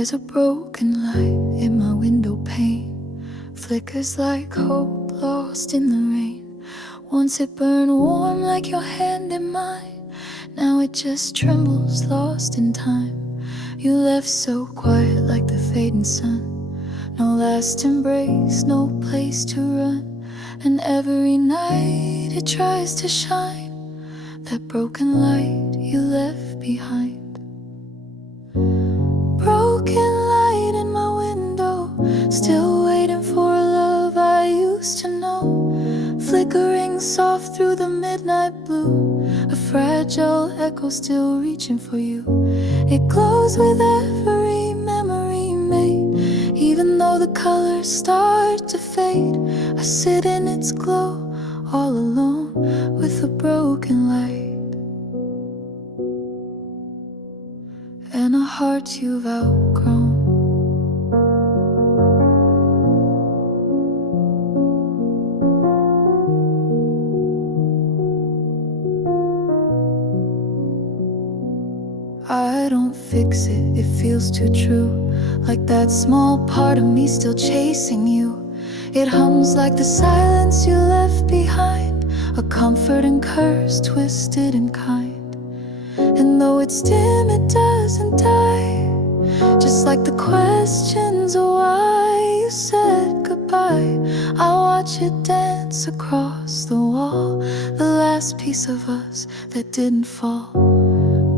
There's a broken light in my window pane, flickers like hope lost in the rain. Once it burned warm like your hand in mine, now it just trembles lost in time. You left so quiet like the fading sun, no last embrace, no place to run. And every night it tries to shine, that broken light you left behind. Broken light in my window, still waiting for a love I used to know. Flickering soft through the midnight blue, a fragile echo still reaching for you. It glows with every memory made, even though the colors start to fade. I sit in its glow, all alone with a broken light and a heart you've outgrown. I don't fix it, it feels too true, like that small part of me still chasing you. It hums like the silence you left behind, a comfort and curse twisted and kind. And though it's dim, it doesn't die, just like the questions of why you said goodbye. I watch it dance across the wall, the last piece of us that didn't fall.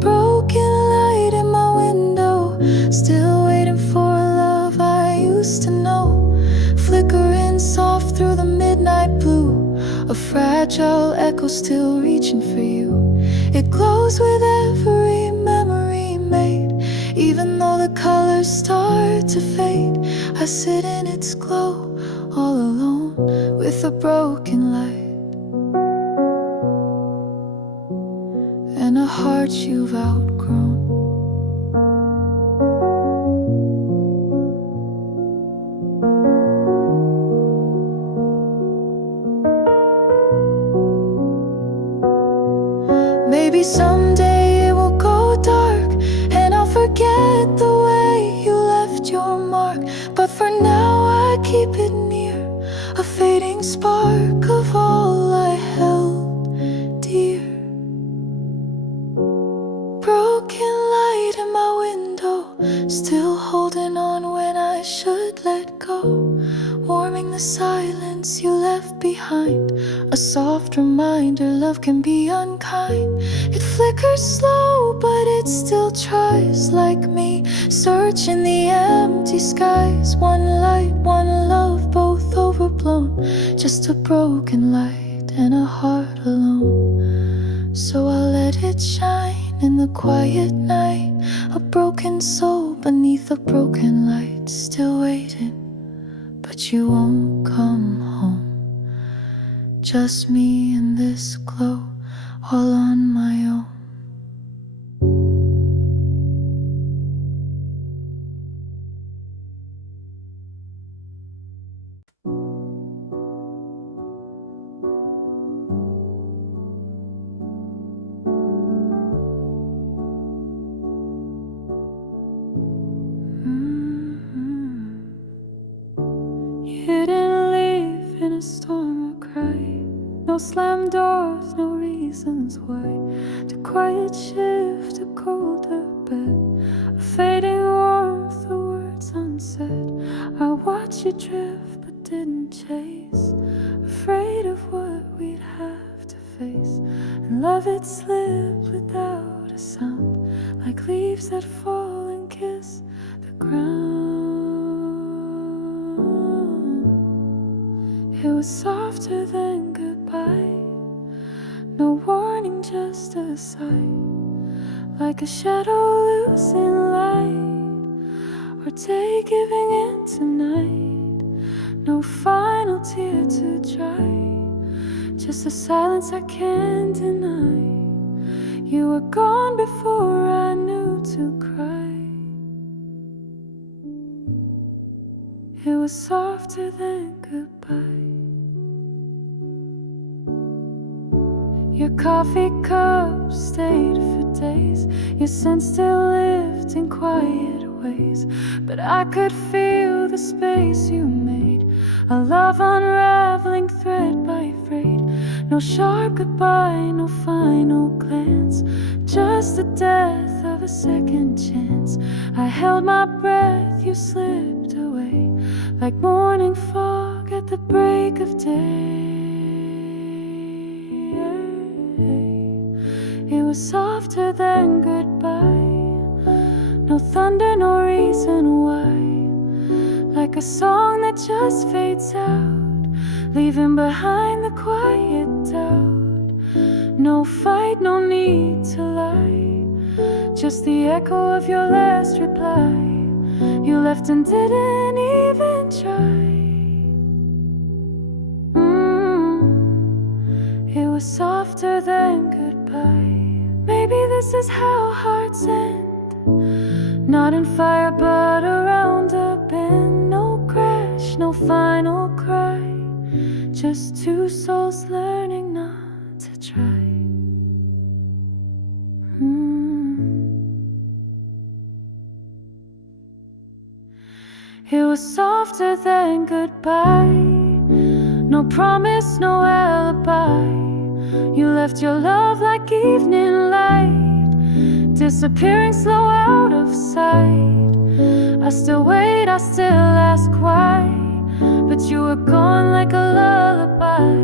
Broken light in my window, still waiting for a love I used to know. Flickering soft through the midnight blue, a fragile echo still reaching for you. It glows with every memory made, even though the colors start to fade. I sit in its glow, all alone with a broken light and a heart you've outgrown. Maybe someday it will go dark and I'll forget the way you left your mark. But for now I keep it near, a fading spark of all I held dear. Broken light in my window, still holding on when I should let go. Warming the silence you left behind, a soft reminder love can be unkind. It flickers slow, but it still tries, like me, searching the empty skies. One light, one love, both overblown, just a broken light and a heart alone. So I'll let it shine in the quiet night, a broken soul beneath a broken light, still waiting, but you won't come home. Just me in this glow, all on my own. You didn't leave in a storm or cry, no slam doors, no reasons why. The quiet shift, a colder bed, a fading warmth, the words unsaid. I watched you drift but didn't chase, afraid of what we'd have to face. And love it slipped without a sound, like leaves that fall and kiss the ground. It was softer than goodbye, no warning, just a sigh, like a shadow losing light, or day giving in tonight. No final tear to dry, just a silence I can't deny. You were gone before I knew to cry. It was softer than goodbye. Your coffee cup stayed for days, your scent still lived in quiet ways, but I could feel the space you made, a love unraveling thread by thread. No sharp goodbye, no final glance, just the death of a second chance. I held my breath, you slipped away, like morning fog at the break of day. It was softer than goodbye, no thunder, no reason why, like a song that just fades out, leaving behind the quiet doubt. No fight, no need to lie, just the echo of your last reply. You left and didn't even try. It was softer than goodbye. Maybe this is how hearts end, not in fire but around a bend. No crash, no final cry, just two souls learning not to try. It was softer than goodbye, no promise, no alibi. You left your love like evening light, disappearing slow out of sight. I still wait, I still ask why, but you were gone like a lullaby,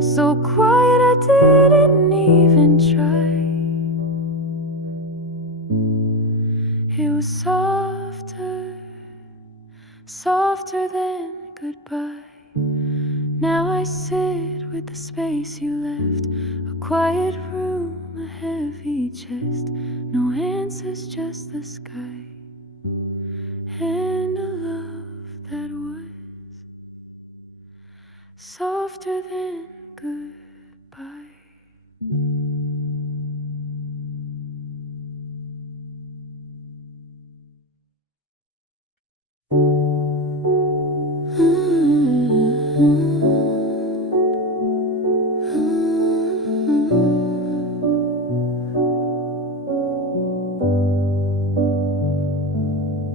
so quiet I didn't even try. It was softer, softer than goodbye. Now I sit with the space you left, a quiet room, a heavy chest, no answers, just the sky, and a love that was softer than goodbye.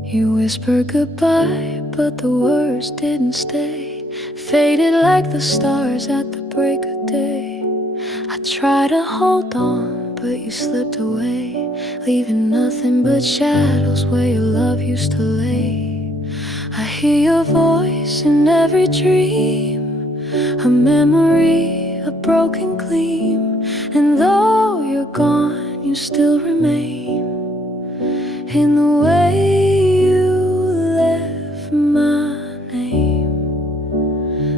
You whispered goodbye, but the words didn't stay, faded like the stars at the break of day. I tried to hold on, but you slipped away, leaving nothing but shadows where your love used to lay. I hear your voice in every dream, a memory, a broken gleam, and though you're gone, you still remain in the way my name,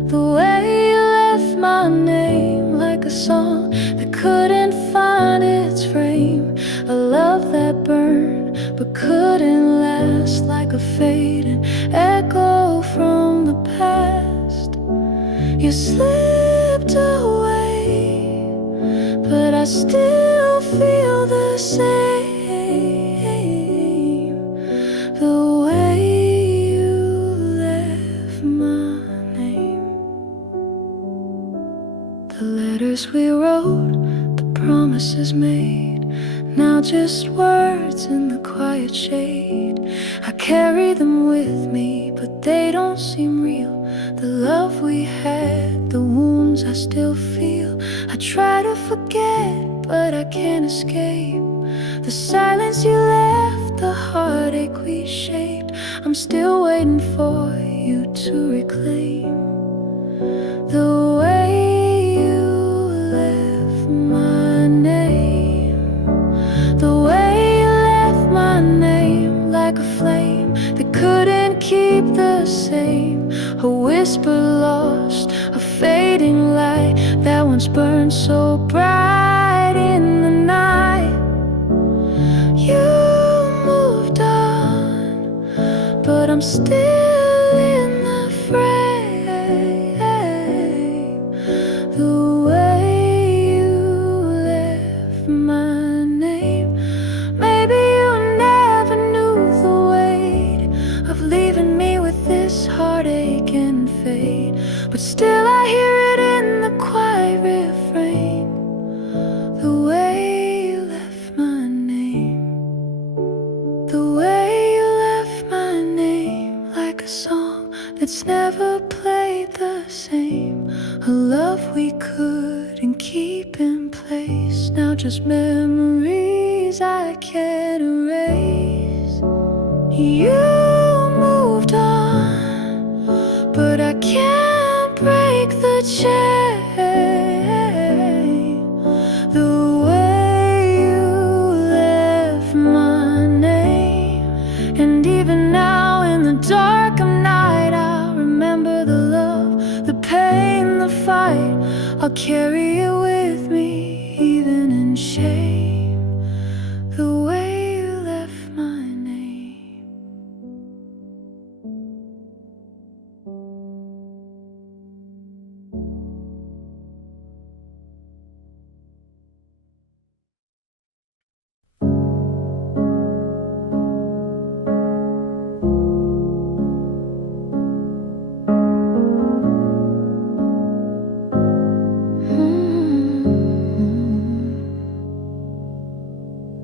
the way you left my name, like a song that couldn't find its frame, a love that burned but couldn't last, like a fading echo from the past. You slipped away, but I still feel the same, the way the letters we wrote, the promises made, now just words in the quiet shade. I carry them with me, but they don't seem real. The love we had, the wounds I still feel. I try to forget, but I can't escape the silence you left, the heartache we shaped. I'm still waiting for you to reclaim the way my name, the way you left my name, like a flame that couldn't keep the same, a whisper lost, a fading light that once burned so bright in the night. You moved on, but I'm still in the frame, the way my name. Maybe you never knew the weight of leaving me with this heartache and fate, but still I hear it in the quiet refrain, the way you left my name, the way you like a song that's never played the same. A love we couldn't keep in place. Now just memories I can't erase. You moved on, but I can't break the chain. The way you left my name. And even now in the dark of night, I remember the love, the pain, the fight. I'll carry it with me, even in shame. The way you left my name.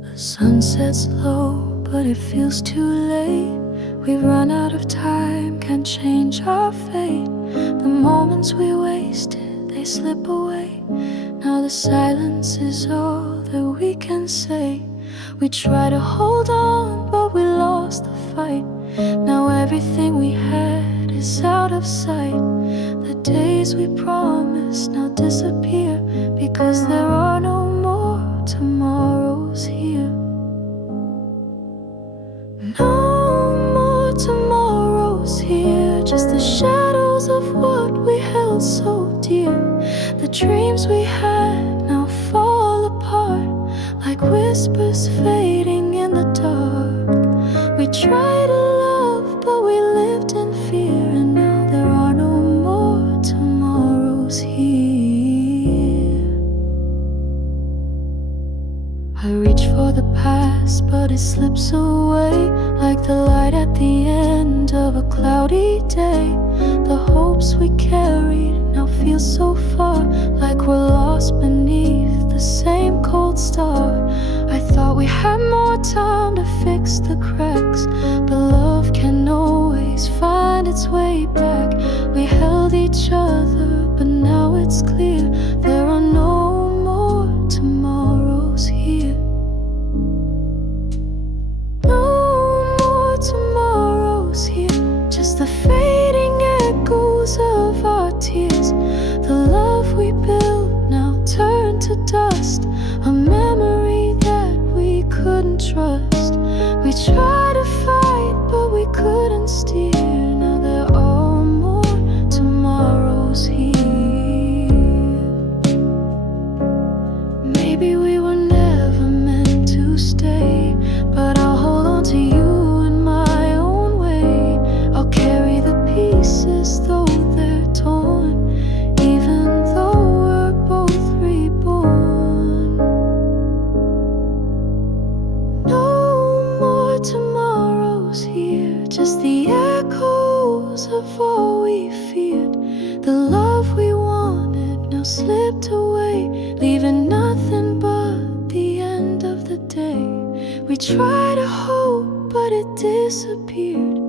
The sun sets low, but it feels too late. We've run out of time, can't change our fate. The moments we wasted, they slip away. Now the silence is all that we can say. We try to hold on, but we lost the fight. Now everything we had is out of sight. The days we promised now disappear, because there are no more tomorrows here. No more tomorrows here, just the shadows of what we held so dear. The dreams we had now fall apart, like whispers fading in the dark. We tried to love, but we lived in fear, and now there are no more tomorrows here. I reach for the past, but it slips away, like the light at the end of a cloudy day. The hopes we carried now feel so far, like we're lost beneath the same cold star. I thought we had more time to fix the cracks, but love can always find its way back. We held each other, but now it's clear there are no more tomorrows here. No more tomorrows here, just the fading echoes of our tears. The love we built now turned to dust, a memory that we couldn't trust. We tried to fight, but we couldn't steer. Now there are more tomorrows here. Maybe we were never meant to stay, but I'll hold on to you in my own way. I'll carry the pieces though they're torn, even though we're both reborn. No more tomorrows here, just the echoes of all we feared. The love we wanted now slipped away, leaving nothing but the end of the day. We tried to hope, but it disappeared.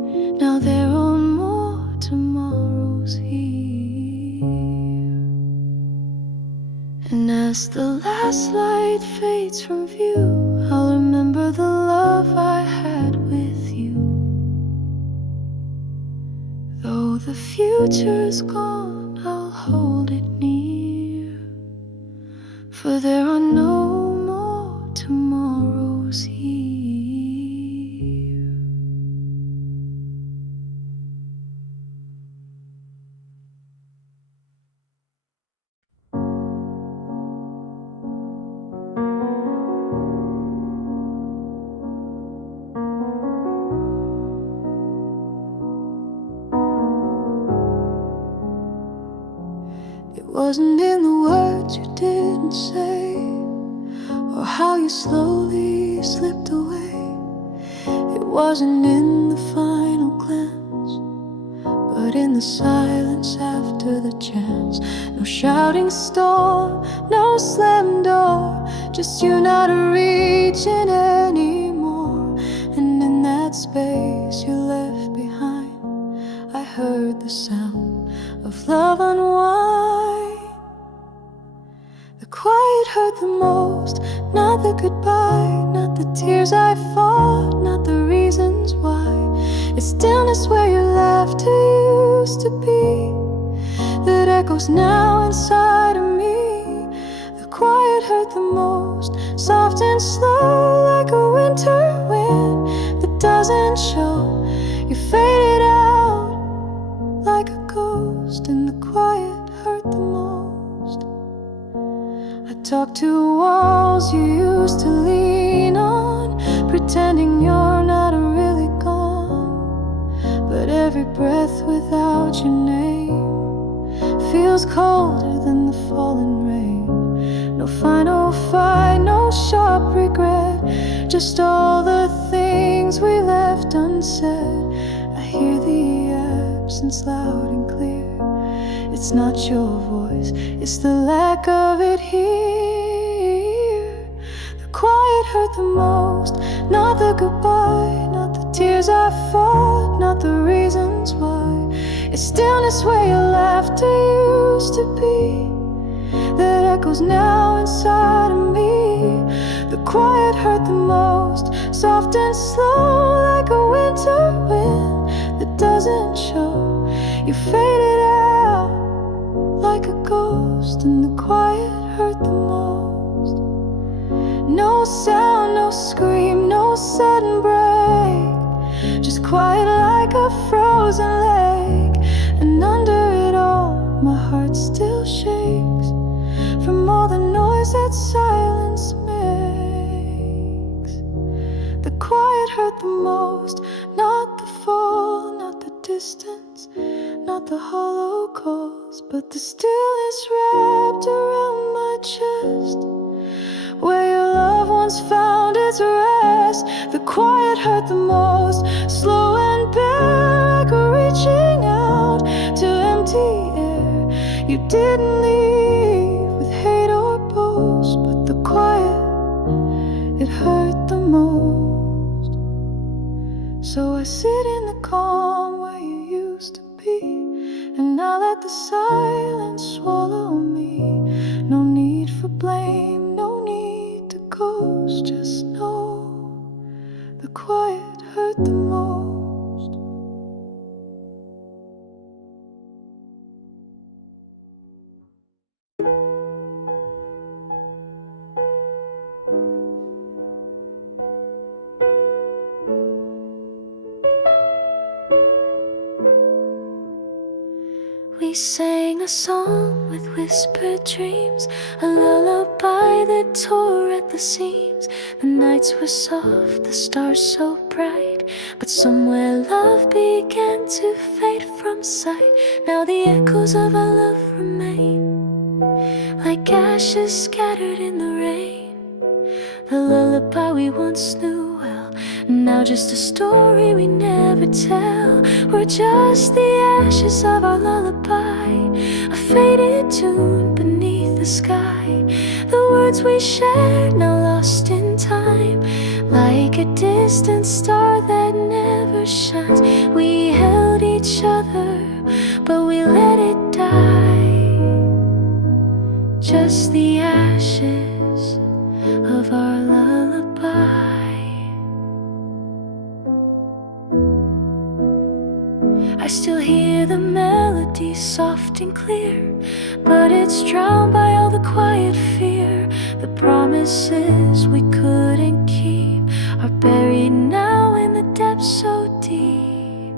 Now there are more tomorrows here. And as the last light fades from view, I'll remember the love I had with you. Though the future's gone, I'll hold it near, for there are no more tomorrows here. It wasn't in the words you didn't say, or how you slowly slipped away. It wasn't in the final glance, but in the silence after the chance. No shouting storm, no slam door, just you not reaching anymore. And in that space you left behind, heard the sound of love unwind. The quiet hurt the most, not the goodbye, not the tears I fought, not the reasons why. It's stillness where your laughter used to be, that echoes now inside of me. The quiet hurt the most, soft and slow like a winter wind that doesn't show. You faded out like a ghost, and the quiet hurt the most. I talk to walls you used to lean on, pretending you're not really gone. But every breath without your name feels colder than the falling rain. No final fight, no sharp regret, just all the things we left unsaid. I hear the absence loud and clear. It's not your voice, it's the lack of it here. The quiet hurt the most, not the goodbye, not the tears I fought, not the reasons why. It's stillness where your laughter used to be, that echoes now inside of me. The quiet hurt the most, soft and slow like a winter wind that doesn't show. You faded out like a ghost, and the quiet hurt the most. No sound, no scream, no sudden break, just quiet like a frozen lake. And under it all, my heart still shakes from all the noise that silence makes. The quiet hurt the most, not the fall, not the distance, not the hollow calls, but the stillness wrapped around my chest, where your love once found its rest. The quiet hurt the most, slow and bare, like a reaching out to empty air. You didn't leave with hate or boast, but the quiet, it hurt the most. So I sit in the calm where you used to be, and I let the silence swallow me. No need for blame, no need to ghost, just know the quiet hurt the most. We sang a song with whispered dreams, a lullaby that tore at the seams. The nights were soft, the stars so bright, but somewhere love began to fade from sight. Now the echoes of our love remain, like ashes scattered in the rain. The lullaby we once knew well, now just a story we never tell. We're just the ashes of our lullaby, a faded tune beneath the sky. The words we shared now lost in time, like a distant star that never shines. We held each other, but we let it die. Just the ashes of our lullaby. I still hear the melody soft and clear, but it's drowned by all the quiet fear. The promises we couldn't keep are buried now in the depths so deep.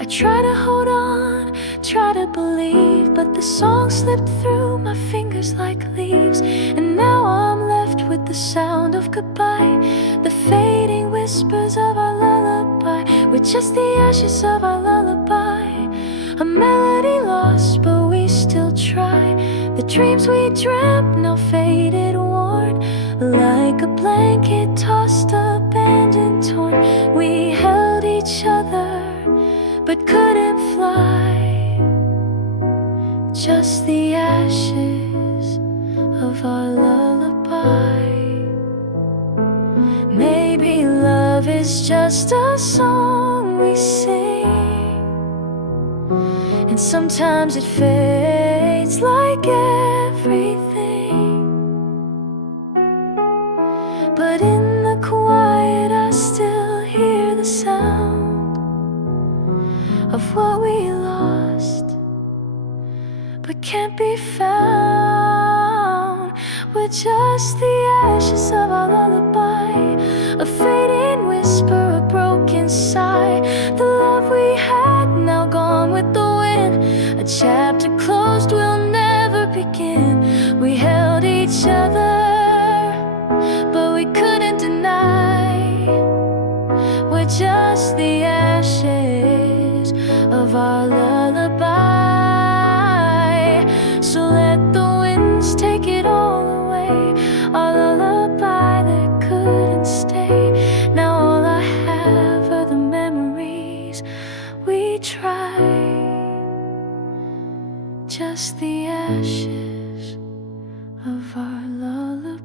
I try to hold on, try to believe, but the song slipped through my fingers like leaves. And now I'm left with the sound of goodbye, the fading whispers of our lullaby. We're just the ashes of our lullaby, a melody lost, but we still try. The dreams we dreamt now faded, worn, like a blanket tossed, abandoned, torn. We held each other, but couldn't fly. Just the ashes of our lullaby. Maybe love is just a song we sing, And sometimes it fades like everything, but in the quiet I still hear the sound of what we lost but can't be found. We're just the ashes of our lullaby, a fading whisper, a broken sigh. The love we had now gone with the wind, a chapter closed will never begin. We held each other, but we couldn't deny we're just the ashes of our lullaby. So let the winds take it all away, our lullaby that couldn't stay. Now all I have are the memories we tried, just the ashes of our lullaby.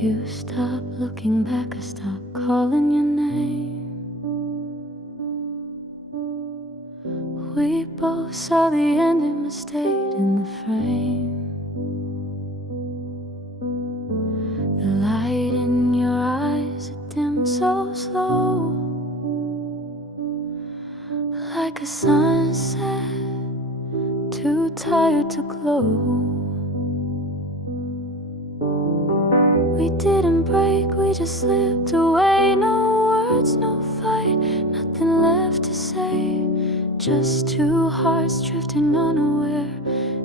You stop looking back, I stop calling your name. We both saw the ending but stayed in the frame. The light in your eyes, it dimmed so slow, like a sunset, too tired to glow. We didn't break, we just slipped away. No words, no fight, nothing left to say. Just two hearts drifting unaware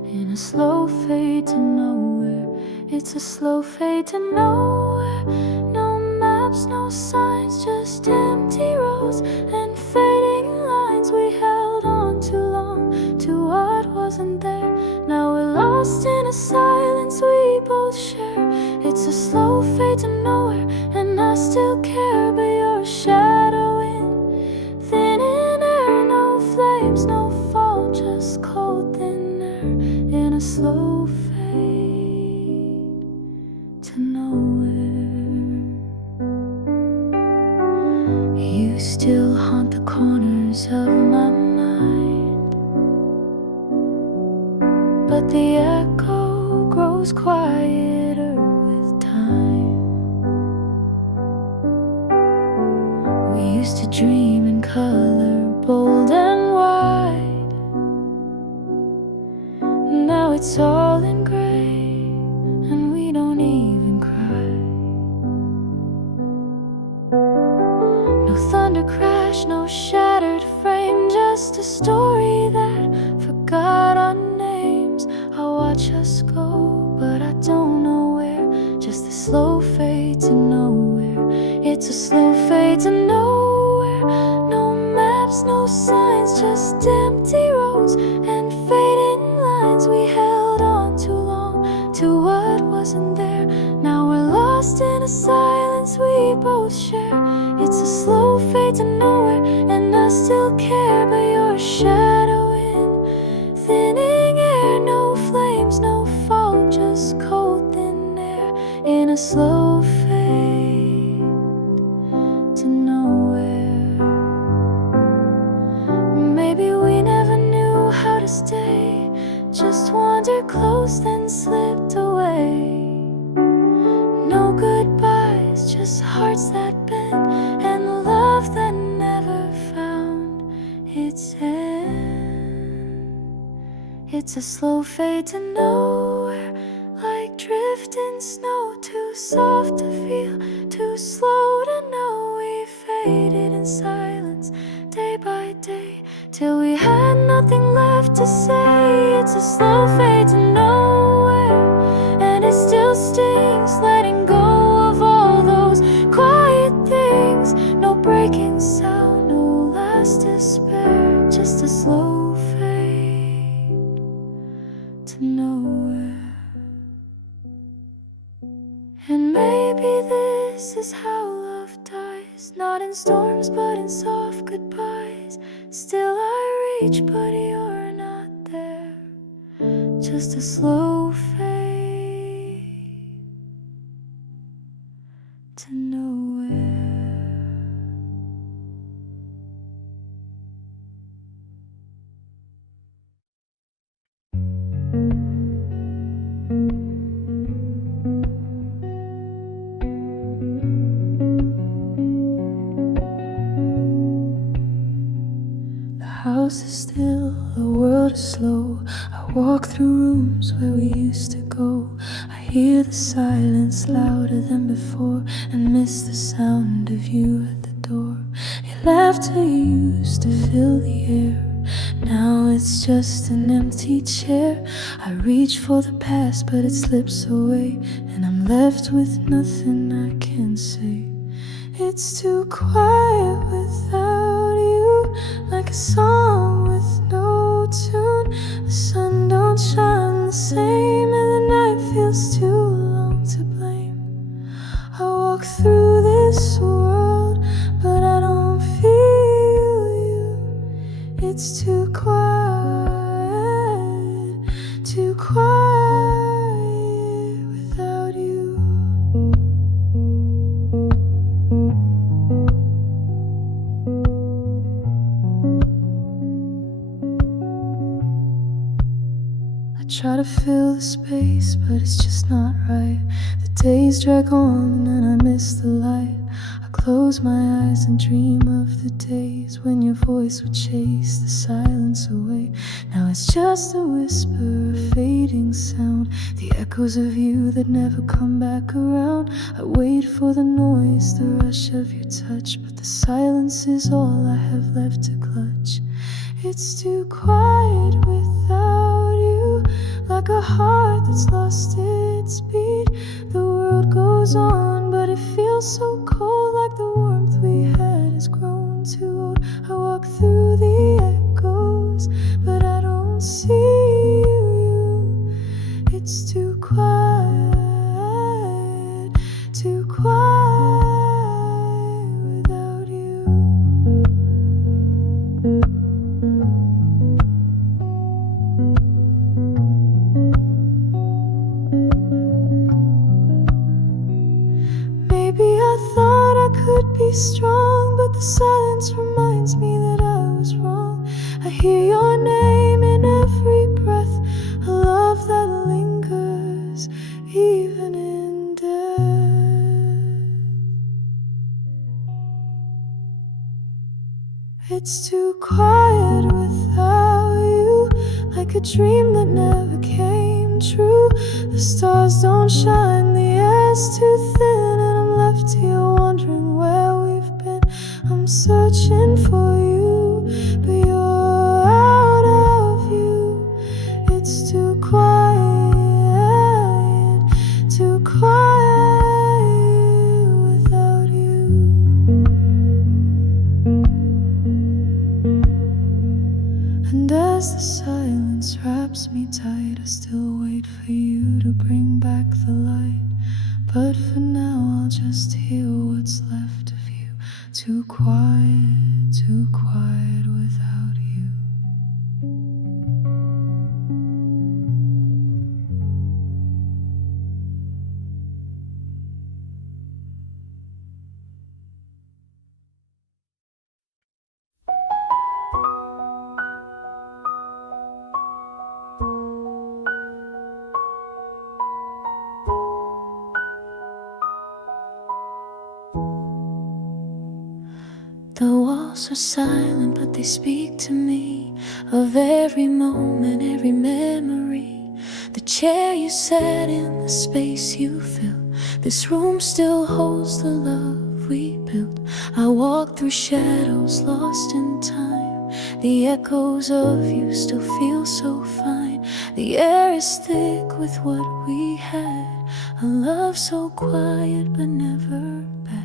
in a slow fade to nowhere. It's a slow fade to nowhere. No maps, no signs, just empty roads and fading lines. We held on too long to what wasn't there. Now we're lost in a silence we both share. It's a slow fade to nowhere, and I still care, but you're a shadow in thin air. No flames, no fall, just cold thin air in a slow fade to nowhere. You still haunt the corners of my mind, but the echo grows quieter with time. We used to dream in color, bold and wide. Now it's all in gray, and we don't even cry. No thunder crash, no shattered frame, just a story that forgot our names. I watch us go, but I don't know where. Just a slow fade to nowhere. It's a slow fade to nowhere. No maps, no signs, just empty roads and fading lines. We held on too long to what wasn't there. Now we're lost in a silence we both share. It's a slow fade to nowhere, and I still care, but you're a shadow in thinning air. No flames, no fall, just cold thin air in a slow fade to nowhere. Maybe we never knew how to stay, just wandered close then slipped away. No goodbyes, just hearts that bend, and love that never found its end. It's a slow fade to nowhere, like drifting snow, too soft to feel, too slow to know. We faded in silence, day by day, till we had nothing left to say. It's a slow fade to nowhere, and it still stings, letting go of all those quiet things. No breaking sound, no last despair, just a slow fade to nowhere. And maybe this is how love dies, Not in storms, but in soft goodbyes. Still I reach, but you're not there. Just a slow fade to nowhere. The house is still, the world is slow. I walk through rooms where we used to go. I hear the silence louder than before, and miss the sound of you at the door. Your laughter used to fill the air. Now it's just an empty chair. I reach for the past, but it slips away, and I'm left with nothing I can say. It's too quiet without you, like a song with no tune. The sun don't shine the same, and the night feels too long to blame. I walk through this world, but I don't feel you. It's too quiet without you. I try to fill the space, but it's just not right. The days drag on and I miss the light. I close my eyes and dream of the days when your voice would chase the silence away. Now it's just a whisper, a fading sound, the echoes of you that never come back around. I wait for the noise, the rush of your touch, but the silence is all I have left to clutch. It's too quiet without you, like a heart that's lost its beat. The world goes on, but it feels so cold, like the warmth we had has grown too old. I walk through the echoes, but I don't see you. It's too quiet without you. Maybe I thought I could be strong, but the silence reminds me that I was wrong. I hear your name in every breath, a love that lingers even in death. It's too quiet without you, like a dream that never came true. The stars don't shine, the air's too thin, and I'm left here wondering where we've been. I'm searching for you, but you're out of view. It's too quiet without you. And as the silence wraps me tight, I still wait for you to bring back the light. But for now I'll just hear what's left of you. Too quiet without you. The walls are silent, but they speak to me of every moment, every memory. The chair you sat in, the space you fill. This room still holds the love we built. I walk through shadows lost in time. The echoes of you still feel so fine. The air is thick with what we had, a love so quiet but never bad.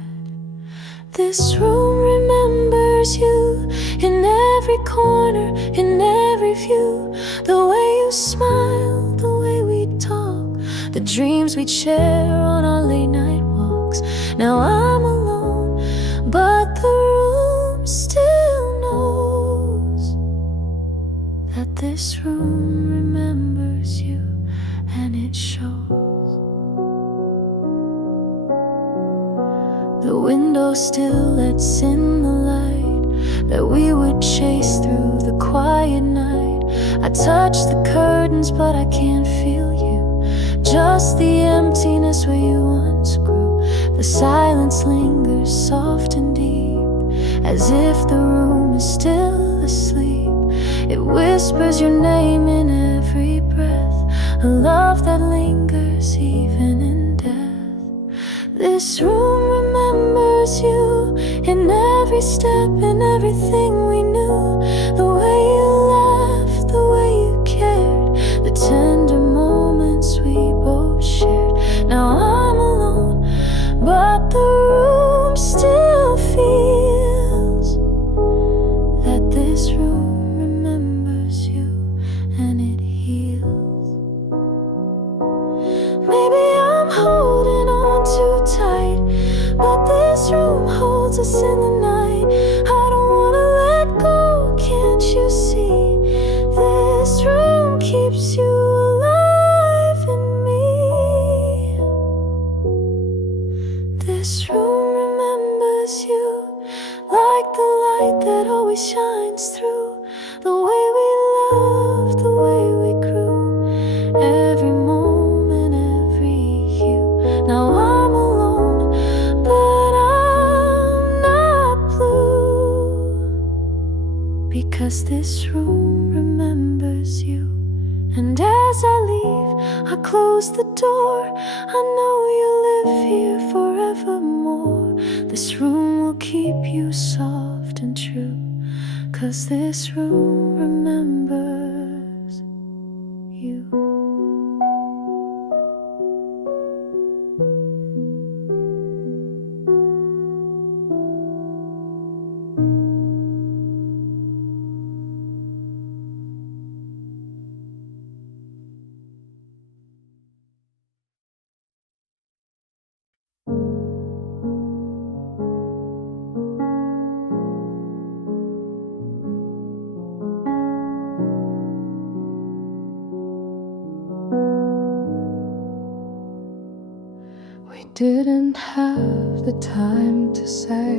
This room remembers you in every corner, in every view. The way you smile, the way we talk, the dreams we'd share on our late night walks. Now I'm alone, but rainbow still lets in the light that we would chase through the quiet night. I touch the curtains but I can't feel you, just the emptiness where you once grew. The silence lingers soft and deep, as if the room is still asleep. It whispers your name in every breath, a love that lingers even in death. This room remembers you in every step, in everything we knew. The way you laughed, the way you cared, the tender moments we both shared. Now I'm alone, but the room still feels that this room remembers you and it heals. Maybe I'm holding on too tight, but this room holds us in the night. I don't wanna let go, can't you see? This room keeps you alive in me. This room remembers you like the light that always shines through. The way we loved, the way we grew, every moment, every hue. Now I'm alone, but I'm not blue, because this room remembers you. And as I leave, I close the door. I know you live here forevermore. This room will keep you soft and true, 'cause this room remembers you. We didn't have the time to say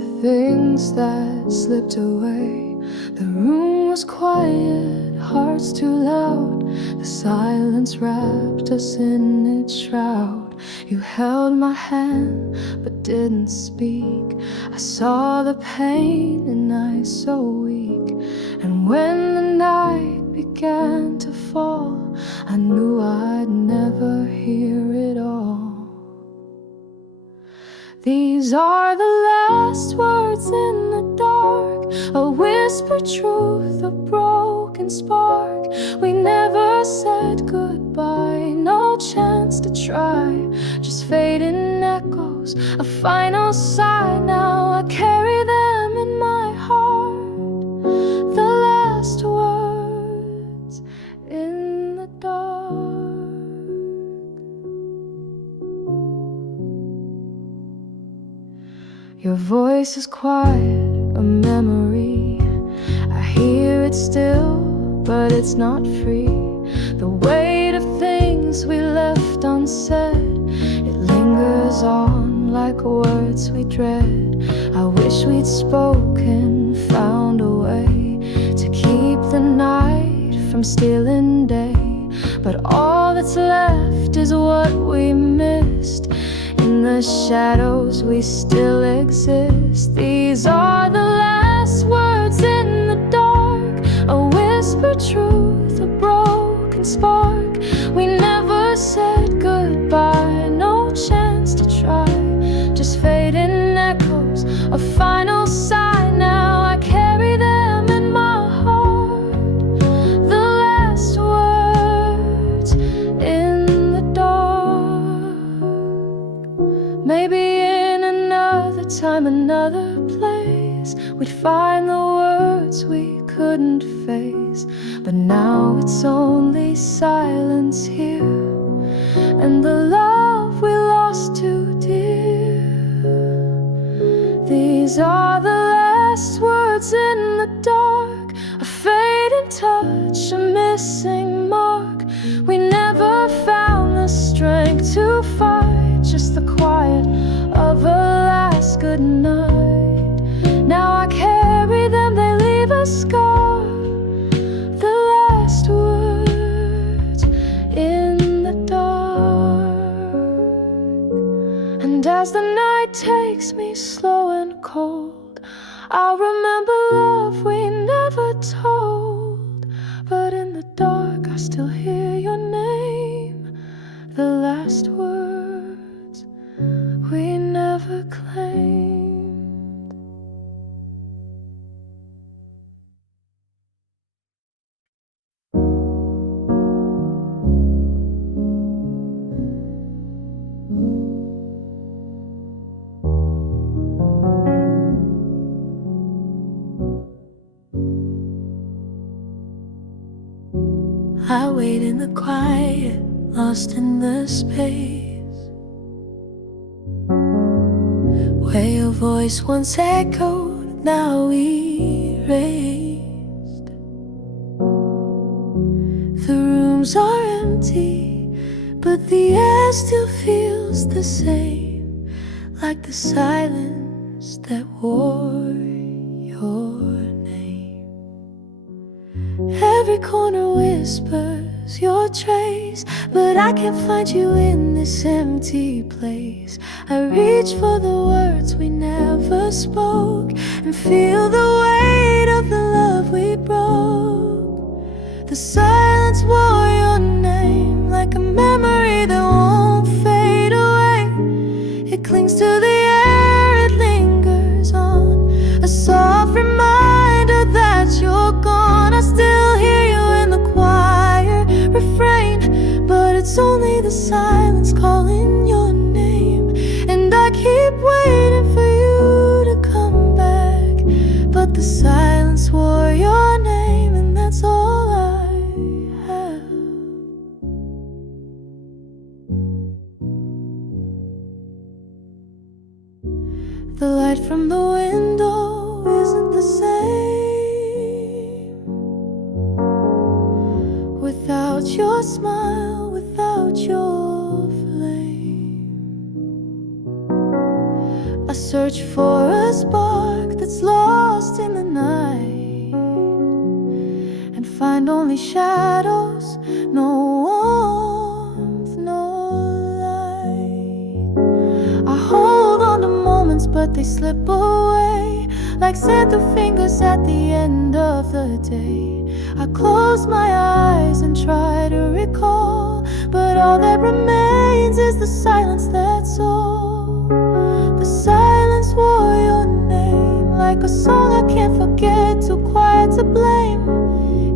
the things that slipped away. The room was quiet, hearts too loud. The silence wrapped us in its shroud. You held my hand but didn't speak. I saw the pain and I so weak. And when the night began to fall, I knew I'd never hear it all. These are the last words in the dark, a whispered truth, a broken spark. We never said goodbye, no chance to try, just fading echoes, a final sigh. Now I carry them in my heart, the last words in the dark. Your voice is quiet, a memory. I hear it still, but it's not free. The weight of things we left unsaid, it lingers on like words we dread. I wish we'd spoken, found a way to keep the night from stealing day. But all that's left is what we missed. In the shadows we still exist. These are the last words in the dark, a whispered truth, a broken spark. We never said goodbye, no chance to try, just fading echoes, a final sigh. Now I carry them in my heart, the last words in the dark. Maybe in another time, another place, we'd find the words we couldn't face. But now it's only silence here, and the love we lost too dear. These are the last words in the dark, a fading touch, a missing mark. We never found the strength to fight, just the quiet of a goodnight. Now I carry them, they leave a scar. The last words in the dark. And as the night takes me slow and cold, I'll remember love we never told. But in the dark I still hear your name, the last words we never claimed. I wait in the quiet, lost in the space where your voice once echoed, now erased. The rooms are empty, but the air still feels the same, like the silence that wore your name. Every corner whispers your trace, but I can't find you in this empty place. I reach for the words we never spoke and feel the weight of the love we broke. The silence wore your name like a memory that won't fade away. It clings to the air, it lingers on, a soft reminder that you're gone. I still hear you in the quiet refrain, but it's only the silence calling your name. And I keep waiting for you to come back, but the silence wore your name, and that's all I have. The light from the window isn't the same without your smile, without your flame. I search for a spark that's lost in the night and find only shadows, no warmth, no light. I hold on to moments, but they slip away like sand through fingers at the end of the day. I close my eyes and try to recall, but all that remains is the silence, that's all. The silence wore your name like a song I can't forget, too quiet to blame.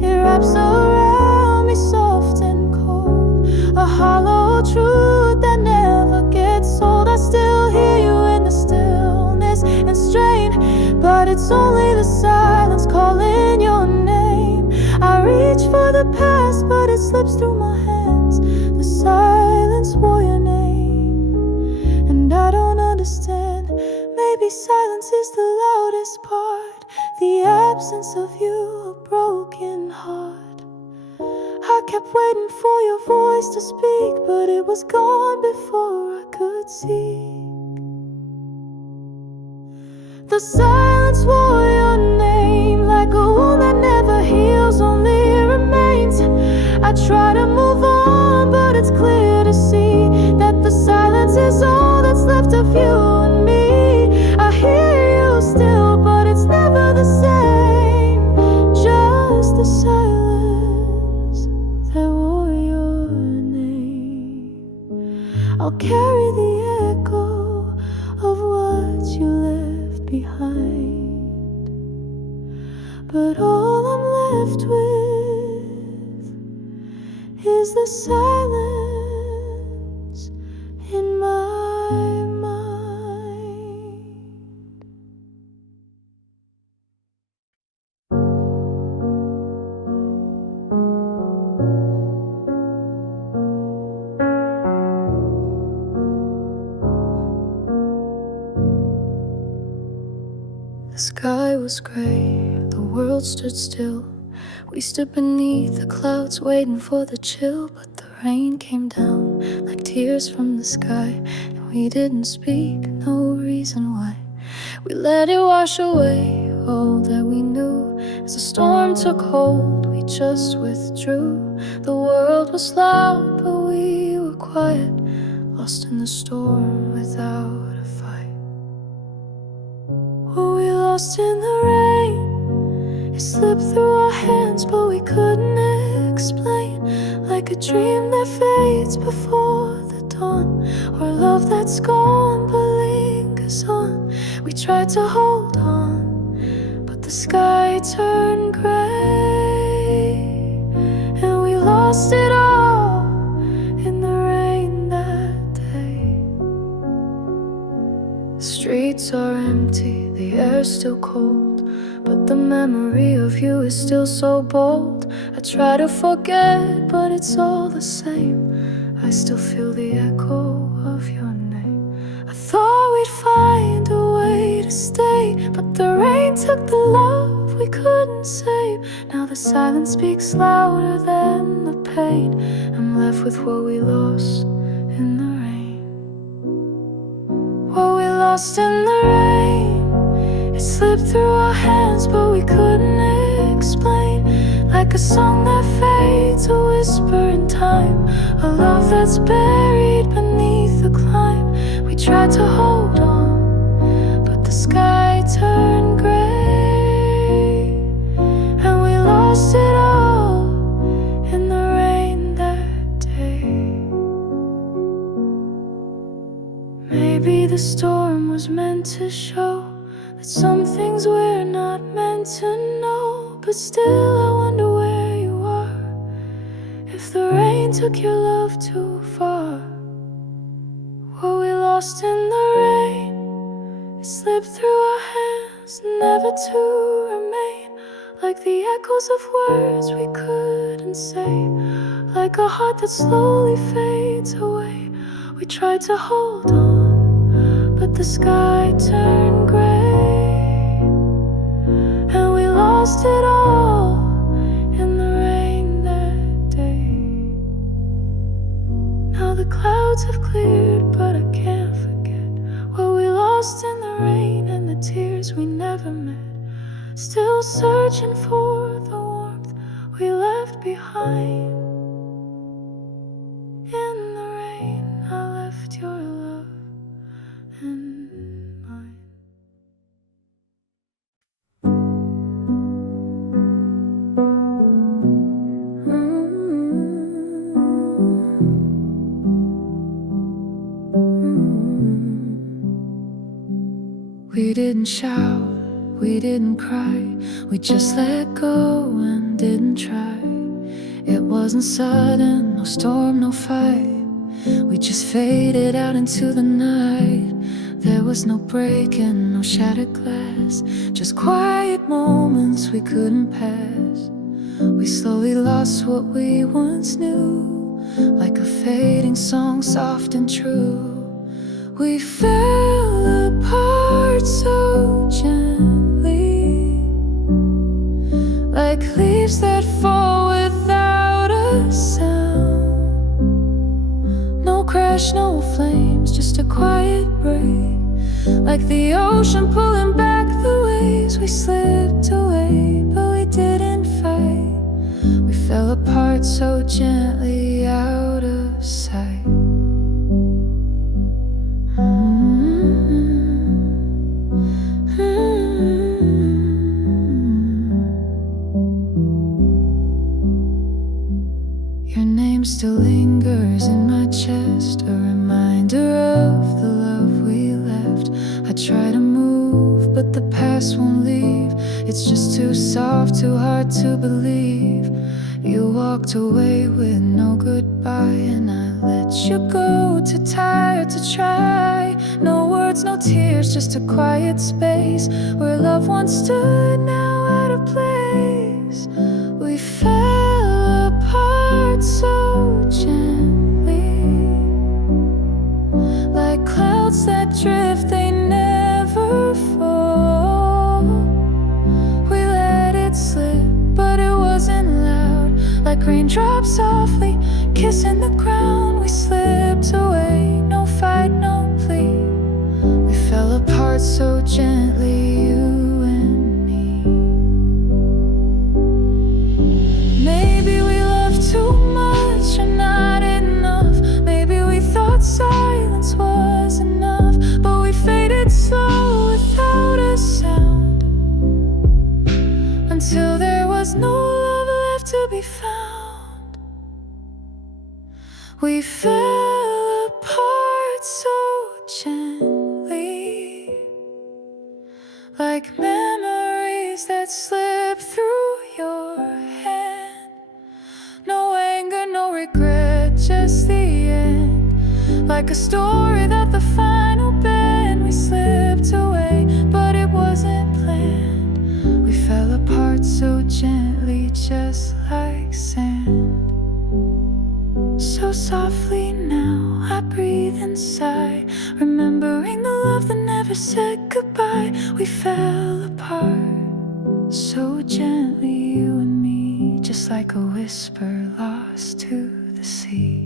It wraps around me soft and cold, a hollow truth that never gets old. I still hear you in the stillness and strain, but it's only the silence calling your name. I reach for the past, but it slips through my hands. The silence wore your name, and I don't understand. Maybe silence is the loudest part, the absence of you, a broken heart. I kept waiting for your voice to speak, but it was gone before I could see. The silence wore your name like a wound that never heals, only remains. I try to move on, but it's clear to see that the silence is all that's left of you and me. I hear you still, but it's never the same, just the silence that wore your name. I'll carry the echo of what you left behind, but all I'm left with is the silence in my mind. The sky was gray, the world stood still. We stood beneath the clouds waiting for the chill, but the rain came down like tears from the sky, and we didn't speak, no reason why. We let it wash away all that we knew. As the storm took hold, we just withdrew. The world was loud, but we were quiet, lost in the storm without a fight. Were we lost in the rain? It slipped through our hands, but we couldn't explain. Like a dream that fades before the dawn, or love that's gone but lingers on. We tried to hold on, but the sky turned gray, and we lost it all in the rain that day. The streets are empty, the air's still cold, but the memory of you is still so bold. I try to forget, but it's all the same. I still feel the echo of your name. I thought we'd find a way to stay, but the rain took the love we couldn't save. Now the silence speaks louder than the pain. I'm left with what we lost in the rain. What we lost in the rain, it slipped through our hands, but we couldn't explain. Like a song that fades, a whisper in time, a love that's buried beneath the climb. We tried to hold on, but the sky turned gray, and we lost it all in the rain that day. Maybe the storm was meant to show that some things we're not meant to know. But still I wonder where you are, if the rain took your love too far. Were we lost in the rain? It slipped through our hands, never to remain. Like the echoes of words we couldn't say, like a heart that slowly fades away. We tried to hold on, but the sky turned gray, and we lost it all in the rain that day. Now the clouds have cleared, but I can't forget what we lost in the rain and the tears we never met. Still searching for the warmth we left behind. In the rain I left your love and mine. We didn't shout, we didn't cry, we just let go and didn't try. It wasn't sudden, no storm, no fight. We just faded out into the night. There was no breaking, no shattered glass, just quiet moments we couldn't pass. We slowly lost what we once knew, like a fading song, soft and true. We fell apart so gently, like leaves that fall without a sound. No crash, no flames, just a quiet break, like the ocean pulling back the waves. We slipped away, but we didn't fight. We fell apart so gently, out of sight. Your name still lingers in my chest, a reminder of the love we left. I try to move, but the past won't leave. It's just too soft, too hard to believe. You walked away with no goodbye, and I let you go, too tired to try. No words, no tears, just a quiet space where love once stood, now out of place. We fell apart so gently, like clouds that drift, they never fall. We let it slip, but it wasn't loud, like raindrops softly kissing the ground. We slipped away, no fight, no plea. We fell apart so gently, you and me. Maybe we loved too much or not enough. Maybe we thought silence was enough, but we faded slow without a sound, until there was no love left to be found. We fell apart so gently, like memories that slip through your hand. No anger, no regret, just the end. Like a story that the final bend, we slipped away, but it wasn't planned. We fell apart so gently, just like sand. So softly now I breathe and sigh, remembering the love that never said goodbye. We fell apart so gently, you and me, just like a whisper lost to the sea.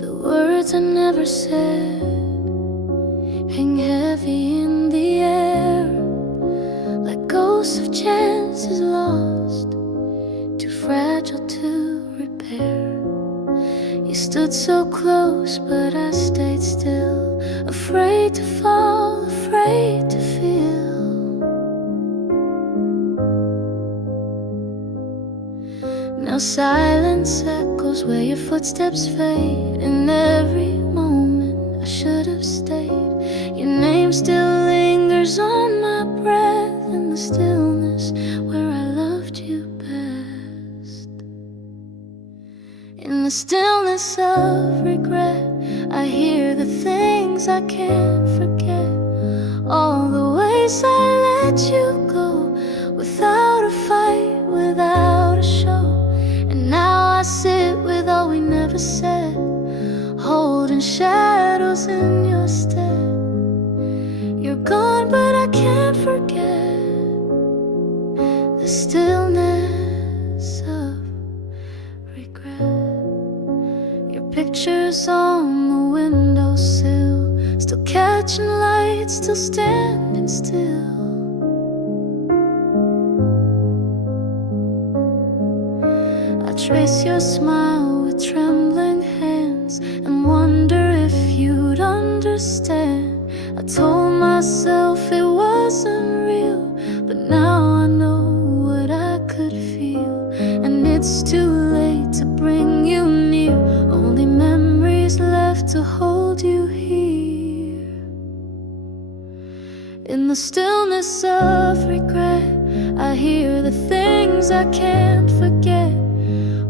The words I never said hang heavy in the air, like ghosts of chances lost, too fragile to repair. You stood so close, but I stayed still, afraid to fall, afraid to feel. Now silence echoes where your footsteps fade. In every moment I should have stayed. Your name still lingers on my breath, in the stillness where I loved you best. In the stillness of regret, I hear the things I can't forget. All the ways I let you go, without a fight, without a show. And now I sit with all we never said, holding shadows in your stead. You're gone, but I can't forget the stillness of regret. Your picture's on the windowsill, still catching light, still standing still. Trace your smile with trembling hands and wonder if you'd understand. I told myself it wasn't real, but now I know what I could feel. And it's too late to bring you near, only memories left to hold you here. In the stillness of regret, I hear the things I can't forget.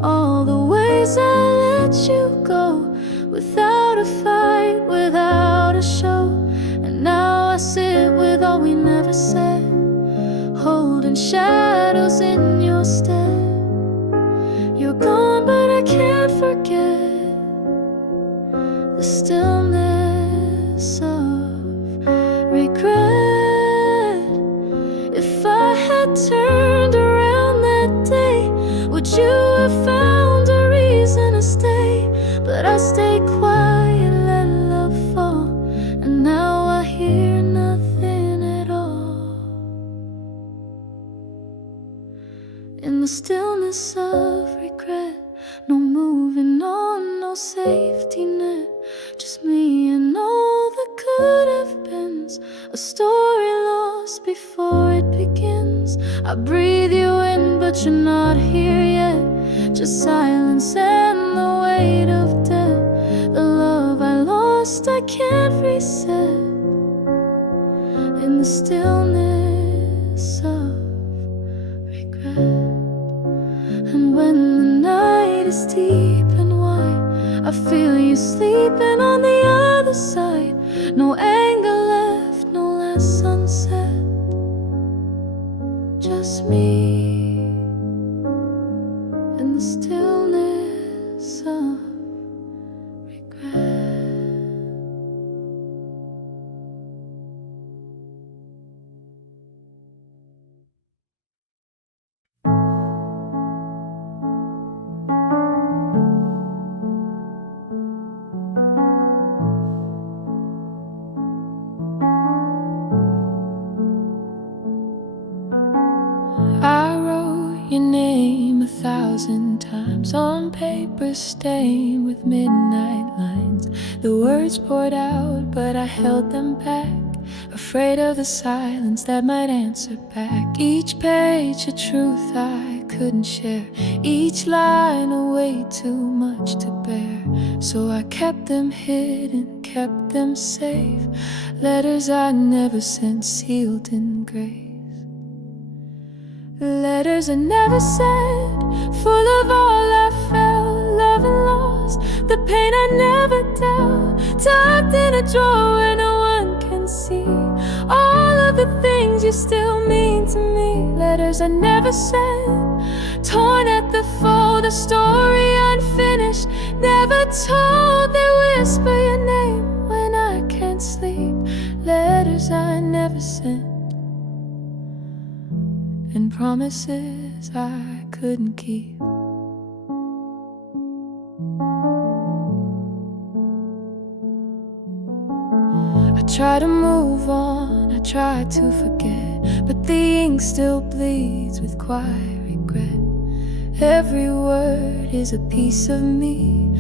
All the ways I let you go, without a fight, without a show. And now I sit with all we never said, holding shadows in your stead. You're gone, but I can't forget the stillness of regret. If I had turned around that day, would you have found a reason to stay? But I stayed quiet, let love fall, and now I hear nothing at all. In the stillness of regret, no moving on, no safety net, just me and all the could have beens, a story lost before it begins. I breathe you in, but you're not here yet, just silence and the weight of death. The love I lost I can't reset, in the stillness of regret. And when the night is deep and wide, I feel you sleeping on the other side. No anger left, no last sunset, just me in the stillness. paper stained with midnight lines. The words poured out, but I held them back, afraid of the silence that might answer back. Each page a truth I couldn't share, each line a weight too much to bear. So I kept them hidden, kept them safe, letters I never sent, sealed in grace. Letters I never sent, full of all I felt, love and loss, the pain I never dealt, tucked in a drawer where no one can see all of the things you still mean to me. Letters I never sent, torn at the fold, a story unfinished, never told. They whisper your name when I can't sleep. Letters I never sent, and promises I couldn't keep. I try to move on, I try to forget, but the ink still bleeds with quiet regret. Every word is a piece of me,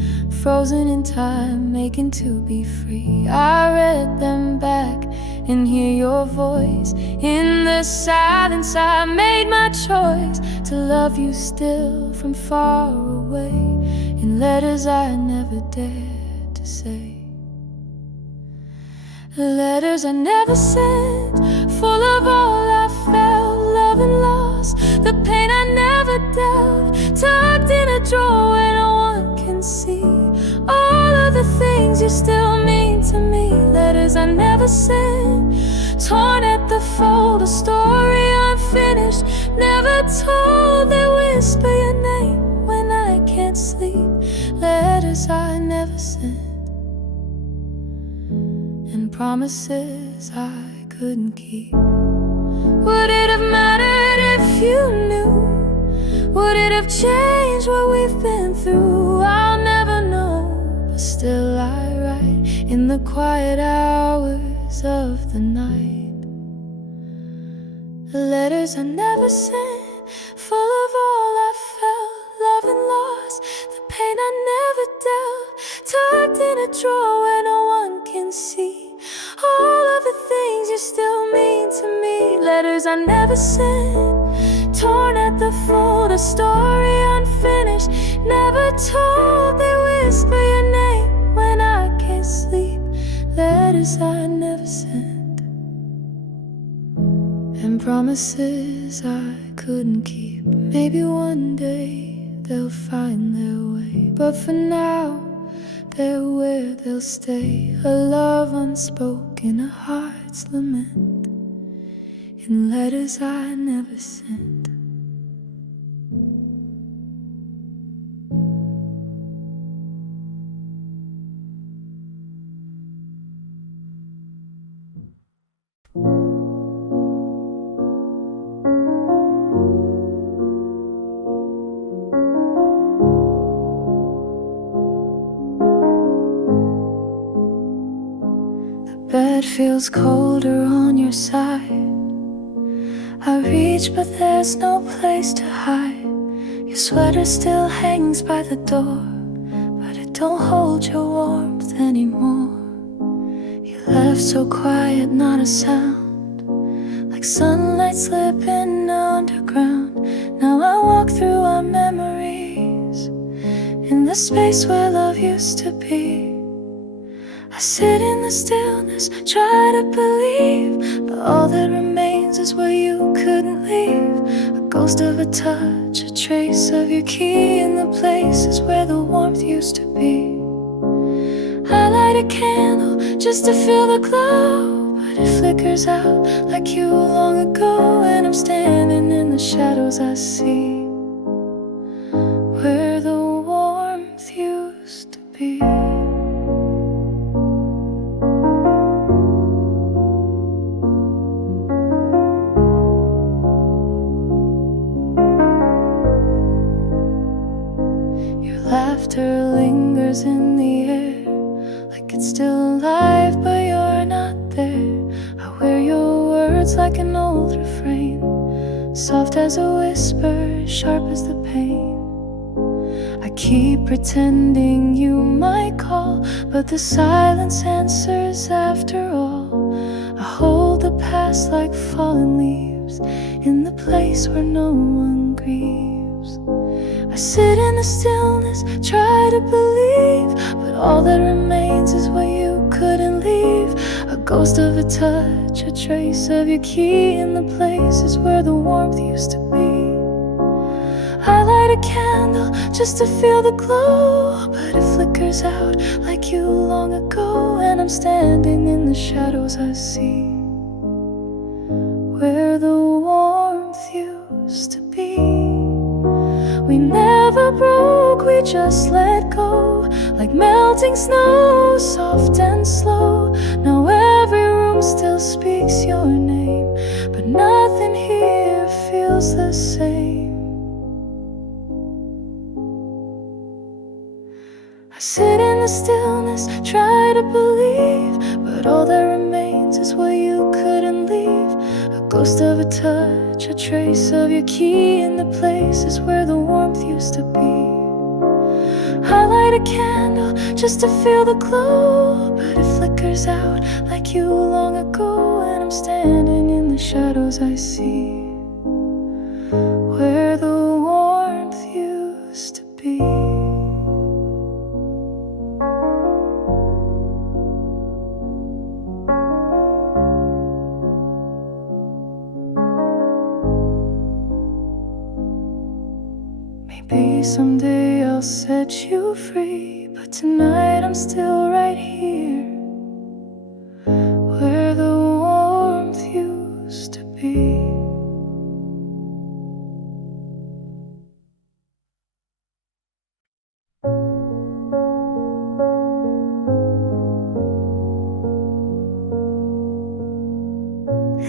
frozen in time, making to be free. I read them back and hear your voice. In the silence I made my choice to love you still from far away, in letters I never dared to say. Letters I never sent, full of all I felt, love and loss, the pain I never dealt, tucked in a drawer where no one can see all of the things you still mean to me. Letters I never sent, torn at the fold, a story unfinished, never told. They whisper your name when I can't sleep. Letters I never sent, and promises I couldn't keep. Would it have mattered if you knew? Would it have changed what we've been through? I'll never know, but still I write in the quiet hours of the night. Letters I never sent, full of all I felt, love and loss, the pain I never dealt, tucked in a drawer where no one can see all of the things you still mean to me. Letters I never sent, torn at the fold, a story unfinished, never told. They whisper your name when I can't sleep. Letters I never sent, and promises I couldn't keep. Maybe one day they'll find their way, but for now they're where they'll stay. A love unspoken, a heart's lament, in letters I never sent. Bed feels colder on your side. I reach, but there's no place to hide. Your sweater still hangs by the door, but it don't hold your warmth anymore. You left so quiet, not a sound, like sunlight slipping underground. Now I walk through our memories, in the space where love used to be. I sit in the stillness, try to believe, but all that remains is where you couldn't leave. A ghost of a touch, a trace of your key in the places where the warmth used to be. I light a candle just to feel the glow, but it flickers out like you long ago. And I'm standing in the shadows I see, where the warmth used to be. Laughter lingers in the air, like it's still alive, but you're not there. I wear your words like an old refrain, soft as a whisper, sharp as the pain. I keep pretending you might call, but the silence answers after all. I hold the past like fallen leaves in the place where no one grieves. I sit in the stillness, try to believe, but all that remains is what you couldn't leave. A ghost of a touch, a trace of your key in the places where the warmth used to be. I light a candle just to feel the glow, but it flickers out like you long ago, and I'm standing in the shadows I see, where the warmth used to be. We never broke, we just let go, like melting snow, soft and slow. Now every room still speaks your name, but nothing here feels the same. I sit in the stillness, try to believe, but all that remains is what you couldn't leave. A ghost of a touch, a trace of your key in the places where the warmth used to be. I light a candle just to feel the glow, but it flickers out like you long ago, and I'm standing in the shadows I see, where the warmth used to be. Maybe someday I'll set you free, but tonight I'm still right here, where the warmth used to be.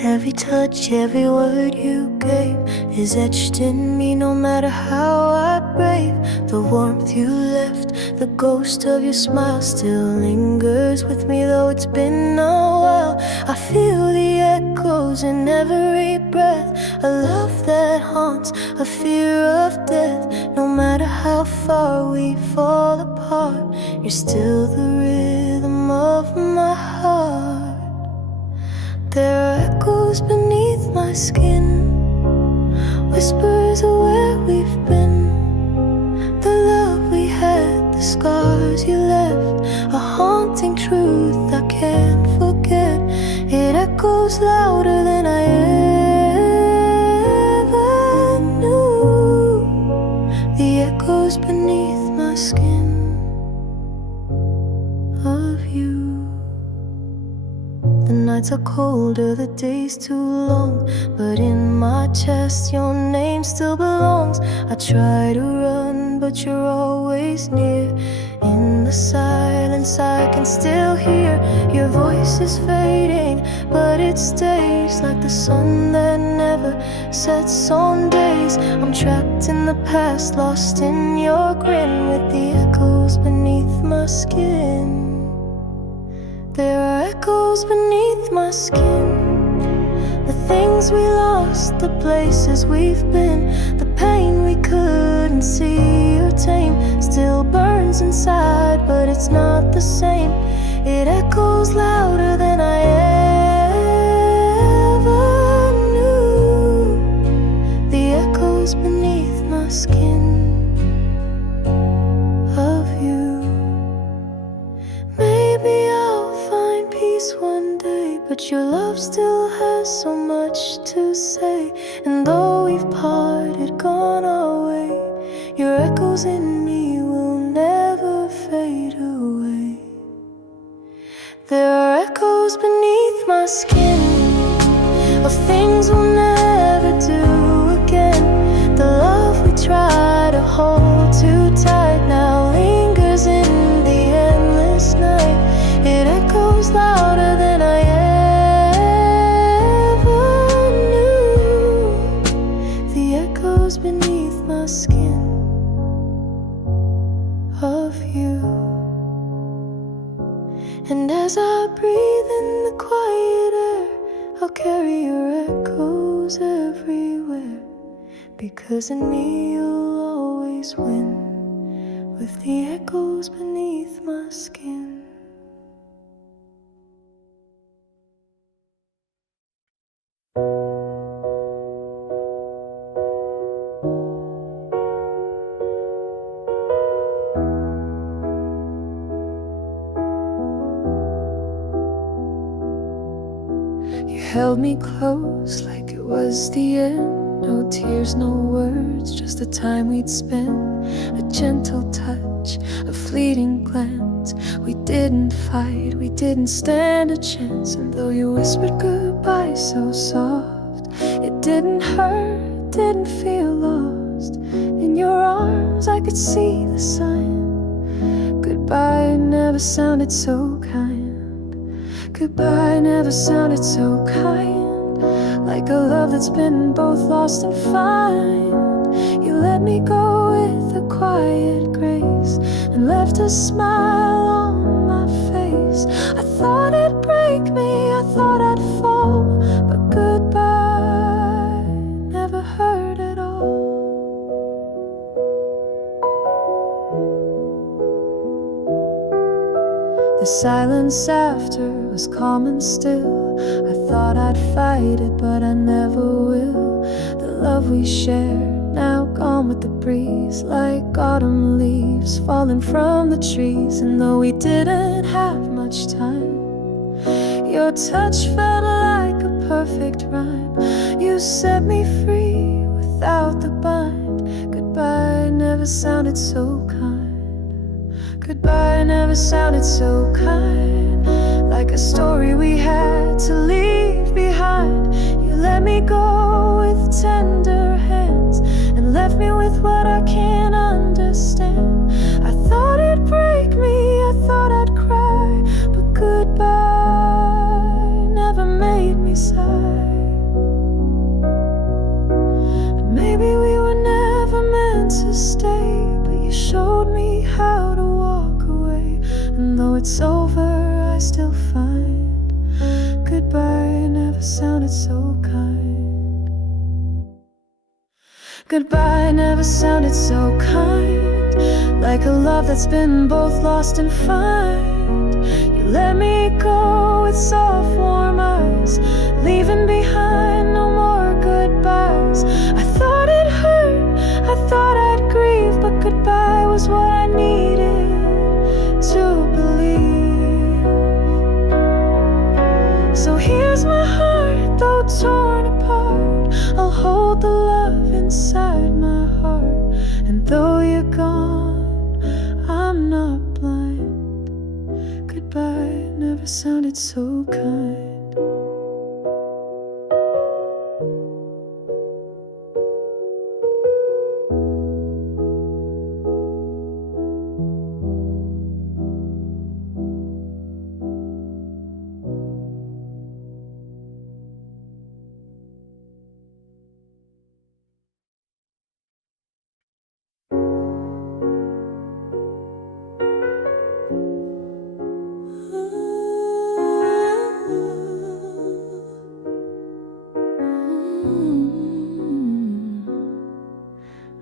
Every touch, every word you gave is etched in me, no matter how I brave. The warmth you left, the ghost of your smile still lingers with me, though it's been a while. I feel the echoes in every breath, a love that haunts, a fear of death. No matter how far we fall apart, you're still the rhythm of my heart. There are echoes beneath my skin, whispers of where we've been, the love we had, the scars you left, a haunting truth I can't forget. It echoes louder than I ever knew, the echoes beneath my skin of you. The nights are colder, the days too long, but in my chest your name still belongs. I try to run, but you're always near. In the silence I can still hear your voice is fading, but it stays like the sun that never sets on days. I'm trapped in the past, lost in your grin, with the echoes beneath my skin. There are echoes beneath my skin, the things we lost, the places we've been, the pain we couldn't see or tame, still burns inside, but it's not the same. It echoes louder than I ever knew, the echoes beneath my skin of you. Maybe I'll find peace one day, but your love still has so much to say. And though we've parted, gone our way, your echoes in me will never fade away. There are echoes beneath my skin of things we'll never do again. The love we try to hold too tight now lingers in the endless night. It echoes louder than I ever knew, the echoes beneath my skin of you. And as I breathe in the quiet air, I'll carry your echoes everywhere, because in me you'll always win, with the echoes beneath my skin. You held me close like it was the end. No tears, no words, just the time we'd spent. A gentle touch, a fleeting glance. We didn't fight, we didn't stand a chance. And though you whispered goodbye so soft, it didn't hurt, didn't feel lost. In your arms I could see the sign. Goodbye never sounded so kind. Goodbye never sounded so kind. Like a love that's been both lost and found. You let me go with a quiet grace and left a smile on my face. I thought it'd break me, I thought I'd fall, but goodbye never hurt at all. The silence after was calm and still. I thought I'd fight it, but I never will. The love we shared, now gone with the breeze, like autumn leaves falling from the trees. And though we didn't have much time, your touch felt like a perfect rhyme. You set me free without the bind. Goodbye never sounded so kind. Goodbye never sounded so kind. Like a story we had to leave behind. You let me go with tender hands and left me with what I can't understand. I thought it'd break me, I thought I'd cry, but goodbye never made me sigh. Maybe we were never meant to stay, but you showed me how to walk away. And though it's over, I still find goodbye never sounded so kind. Goodbye never sounded so kind. Like a love that's been both lost and found. You let me go with soft warm eyes, leaving behind no more goodbyes. I thought it hurt, I thought I'd grieve, but goodbye was what I needed to believe. So here's my heart, though torn apart. I'll hold the love inside my heart. And though you're gone, I'm not blind. Goodbye never sounded so kind.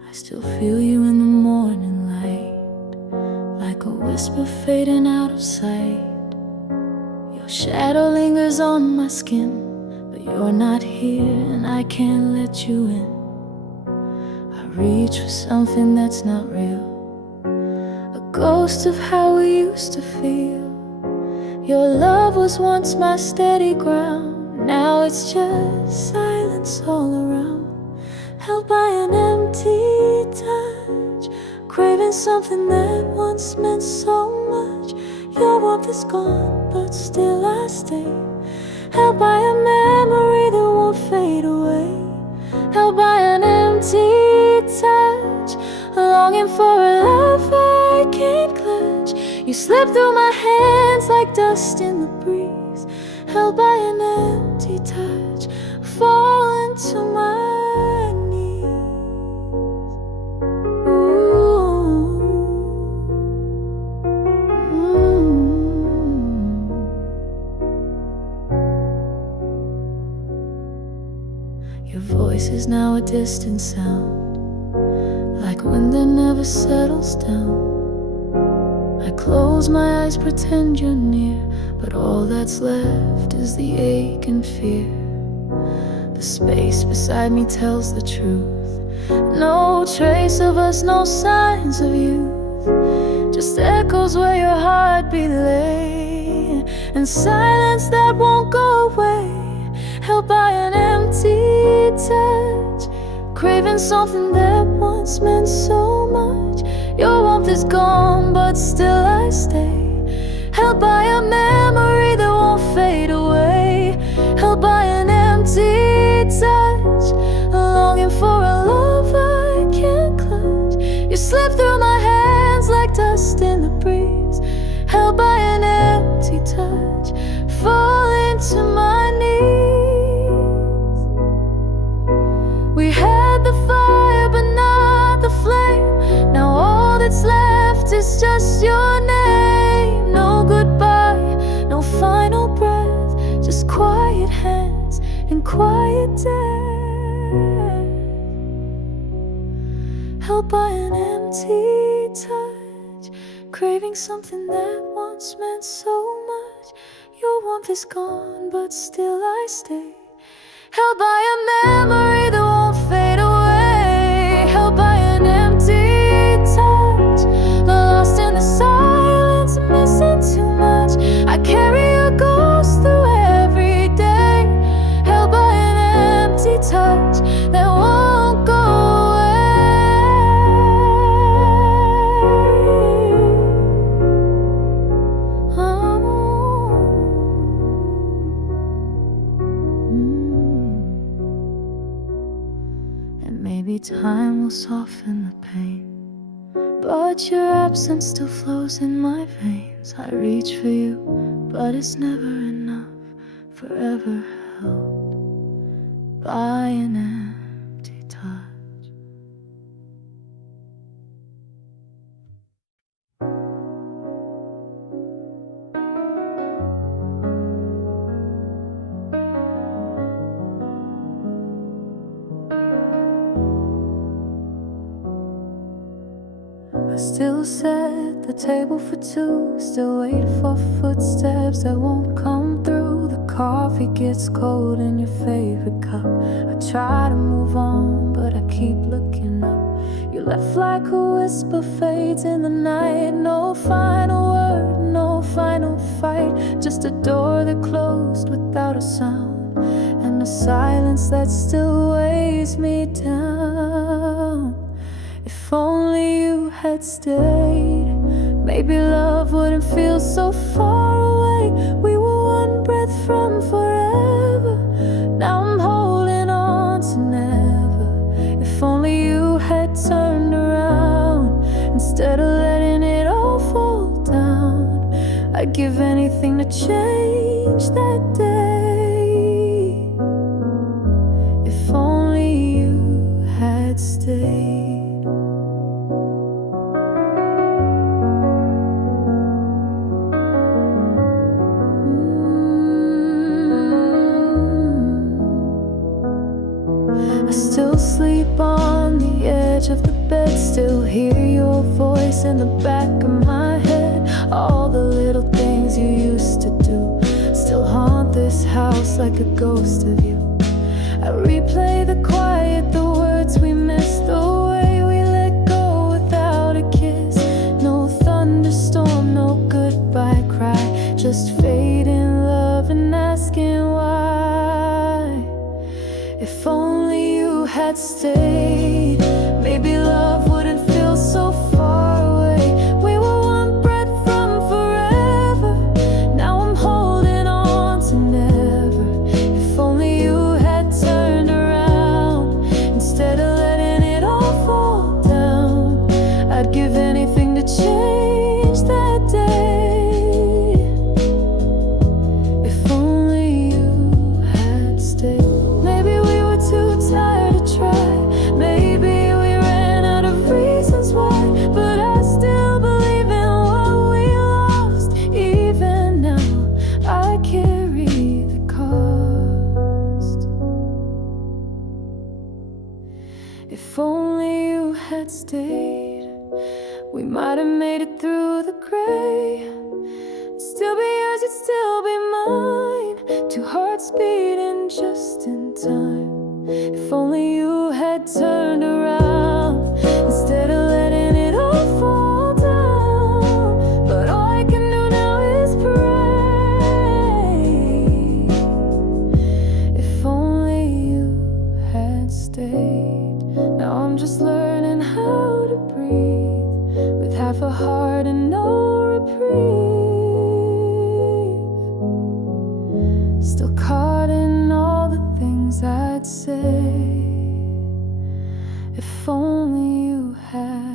I still feel you in the morning light, like a whisper fading out of sight. Your shadow lingers on my skin, but you're not here and I can't let you in. I reach for something that's not real, a ghost of how we used to feel. Your love was once my steady ground, now it's just silence all around. Held by an empty touch, craving something that once meant so much. Your warmth is gone, but still I stay. Held by a memory that won't fade away. Held by an empty touch, longing for a love I can't clutch. You slip through my hands like dust in the breeze. Held by an empty touch, fall into my Your voice is now a distant sound, like wind that never settles down. I close my eyes, pretend you're near, but all that's left is the ache and fear. The space beside me tells the truth. No trace of us, no signs of youth, just echoes where your heartbeat lay, and silence that won't go away, held by an empty touch, craving something that once meant so much. Your warmth is gone, but still I stay, held by a memory that won't fade away, held by an empty touch, longing for a love I can't clutch. You slip through my hands like dust in the breeze, held by an empty touch, falling to my knees. We had the fire but not the flame, now all that's left is just your name. No goodbye, no final breath, just quiet hands and quiet death, held by an empty touch, craving something that once meant so much. Your warmth is gone, but still I stay, held by a memory that won't fade away, held by an empty touch, lost in the silence, missing too much. I carry a ghost through every day, held by an empty touch that won't go away. And maybe time will soften the pain, but your absence still flows in my veins. I reach for you, but it's never enough, forever held by an empty touch. I still set the table for two, still wait for footsteps that won't come through. The coffee gets cold in your favorite cup. I try to move on, but I keep looking up. You left like a whisper fades in the night. No final word, no final fight, just a door that closed without a sound, and a silence that still weighs me down. If only you had stayed, maybe love wouldn't feel so far away. We were one breath from forever, now I'm holding on to never. If only you had turned around, instead of letting it all fall down. I'd give anything to change that day. If only you had stayed. I still sleep on the edge of the bed, still hear your voice in the back of my head. All the little things you used to do still haunt this house like a ghost of you. I replay the quiet, the words we missed, the way we let go without a kiss. No thunderstorm, no goodbye cry, just fading love and asking why. If only you had stayed, maybe love wouldn't feel so far away. We were one breath from forever, now I'm holding on to never. If only you had turned around, instead of letting it all fall down. I'd give anything to change that day. If only you had stayed. Maybe we were too tired to try, maybe we ran out of reasons why, but I still believe in what we lost. Even now I carry the cost. If only you had stayed, we might have made it through the gray. It'd still be yours, it'd still be mine. Two hearts beating just in time. If only you had turned around instead of letting it all fall down. But all I can do now is pray. If only you had stayed. Now I'm just learning how to breathe with half a heart and no reprieve. Still caught in all the things I'd say. If only you had